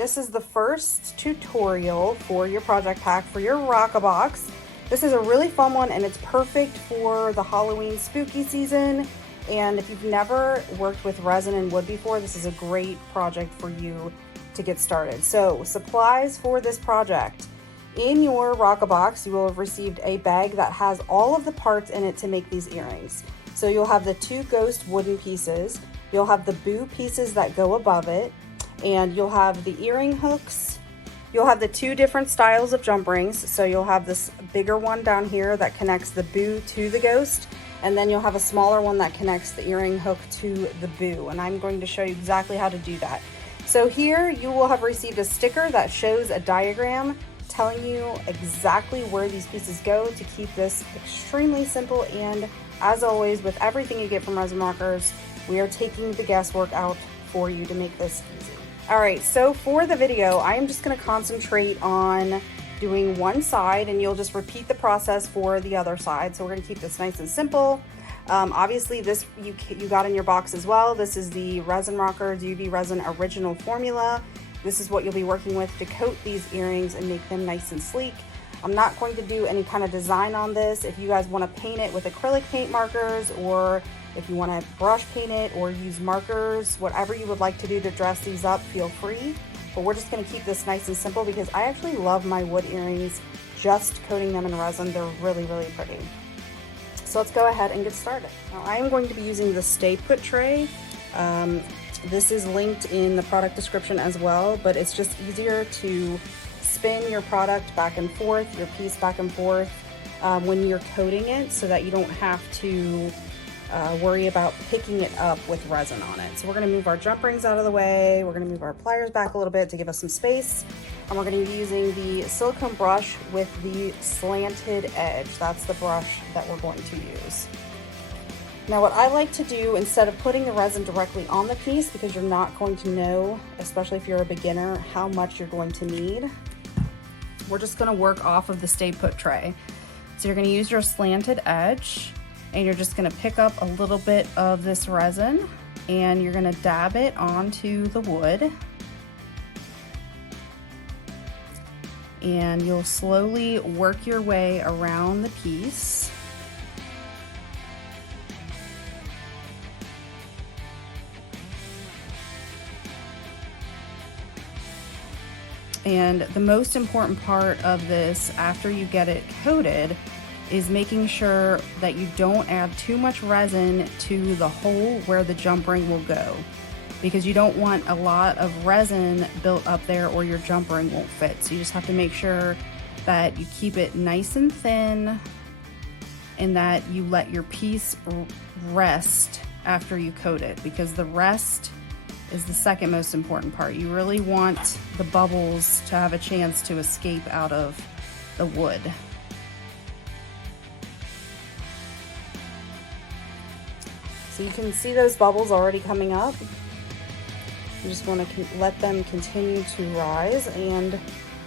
this is the first tutorial for your project pack for your ROCKABOX. This is a really fun one and it's perfect for the Halloween spooky season. And if you've never worked with resin and wood before, this is a great project for you to get started. So supplies for this project. In your ROCKABOX, you will have received a bag that has all of the parts in it to make these earrings. So you'll have the 2 ghost wooden pieces, you'll have the boo pieces that go above it, and you'll have the earring hooks. You'll have the 2 different styles of jump rings. So you'll have this bigger one down here that connects the boo to the ghost, and then you'll have a smaller one that connects the earring hook to the boo. And I'm going to show you exactly how to do that. So here you will have received a sticker that shows a diagram telling you exactly where these pieces go to keep this extremely simple. And as always, with everything you get from Resin Rockers, we are taking the guesswork out for you to make this easy. All right, so for the video, I am just gonna concentrate on doing one side and you'll just repeat the process for the other side. So we're gonna keep this nice and simple. Obviously this you got in your box as well. This is the Resin Rockers UV Resin Original Formula. This is what you'll be working with to coat these earrings and make them nice and sleek. I'm not going to do any kind of design on this. If you guys wanna paint it with acrylic paint markers, or if you want to brush paint it or use markers, whatever you would like to do to dress these up, feel free. But we're just going to keep this nice and simple because I actually love my wood earrings, just coating them in resin. They're really, really pretty. So let's go ahead and get started. Now I am going to be using the Stay Put tray. This is linked in the product description as well, but it's just easier to spin your product back and forth, your piece back and forth when you're coating it, so that you don't have to worry about picking it up with resin on it. So we're going to move our jump rings out of the way. We're going to move our pliers back a little bit to give us some space. And we're going to be using the silicone brush with the slanted edge. That's the brush that we're going to use. Now what I like to do, instead of putting the resin directly on the piece, because you're not going to know, especially if you're a beginner, how much you're going to need, we're just going to work off of the Stay Put tray. So you're going to use your slanted edge, and you're just gonna pick up a little bit of this resin and you're gonna dab it onto the wood. And you'll slowly work your way around the piece. And the most important part of this, after you get it coated, is making sure that you don't add too much resin to the hole where the jump ring will go, because you don't want a lot of resin built up there or your jump ring won't fit. So you just have to make sure that you keep it nice and thin and that you let your piece rest after you coat it, because the rest is the second most important part. You really want the bubbles to have a chance to escape out of the wood. So you can see those bubbles already coming up. You just want to let them continue to rise, and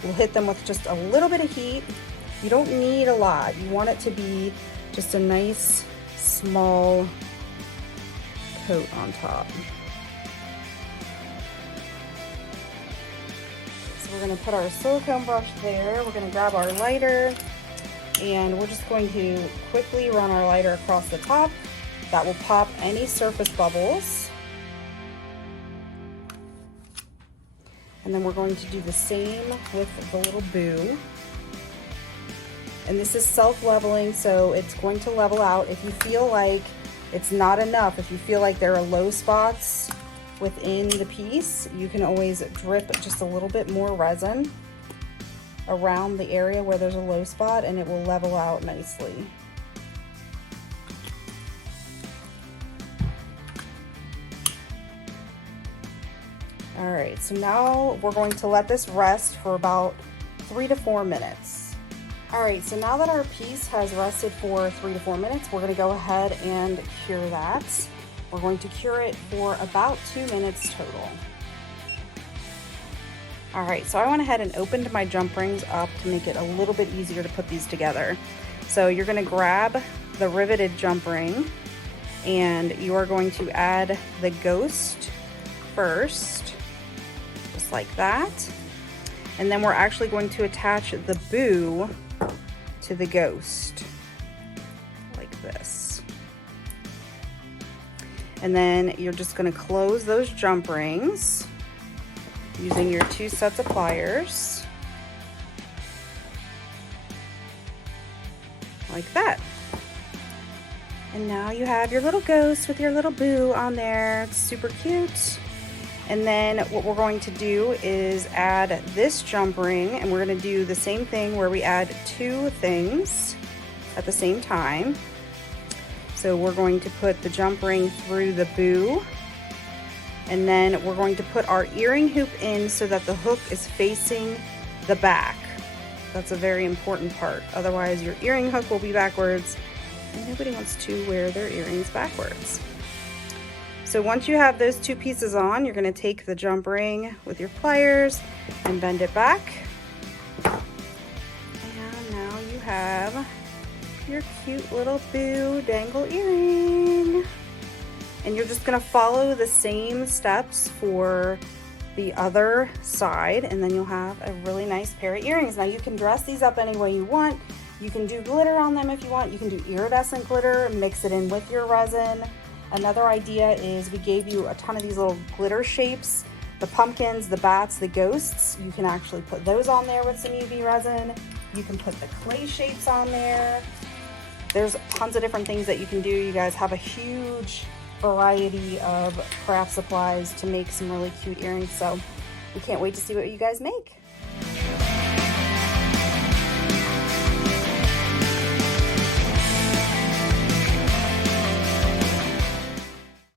we'll hit them with just a little bit of heat. You don't need a lot. You want it to be just a nice small coat on top. So we're going to put our silicone brush there. We're going to grab our lighter, and we're just going to quickly run our lighter across the top. That will pop any surface bubbles. And then we're going to do the same with the little boo. And this is self-leveling, so it's going to level out. If you feel like it's not enough, if you feel like there are low spots within the piece, you can always drip just a little bit more resin around the area where there's a low spot, and it will level out nicely. All right, so now we're going to let this rest for about 3 to 4 minutes. All right, so now that our piece has rested for 3 to 4 minutes, we're gonna go ahead and cure that. We're going to cure it for about 2 minutes total. All right, so I went ahead and opened my jump rings up to make it a little bit easier to put these together. So you're gonna grab the riveted jump ring and you are going to add the ghost first, just like that. And then we're actually going to attach the boo to the ghost, like this. And then you're just gonna close those jump rings using your 2 sets of pliers, like that. And now you have your little ghost with your little boo on there. It's super cute. And then what we're going to do is add this jump ring, and we're gonna do the same thing where we add 2 things at the same time. So we're going to put the jump ring through the boo, and then we're going to put our earring hoop in so that the hook is facing the back. That's a very important part. Otherwise your earring hook will be backwards, and nobody wants to wear their earrings backwards. So once you have those 2 pieces on, you're going to take the jump ring with your pliers and bend it back. And now you have your cute little boo dangle earring. And you're just going to follow the same steps for the other side, and then you'll have a really nice pair of earrings. Now you can dress these up any way you want. You can do glitter on them if you want. You can do iridescent glitter, mix it in with your resin. Another idea is we gave you a ton of these little glitter shapes, the pumpkins, the bats, the ghosts. You can actually put those on there with some UV resin. You can put the clay shapes on there. There's tons of different things that you can do. You guys have a huge variety of craft supplies to make some really cute earrings, so we can't wait to see what you guys make.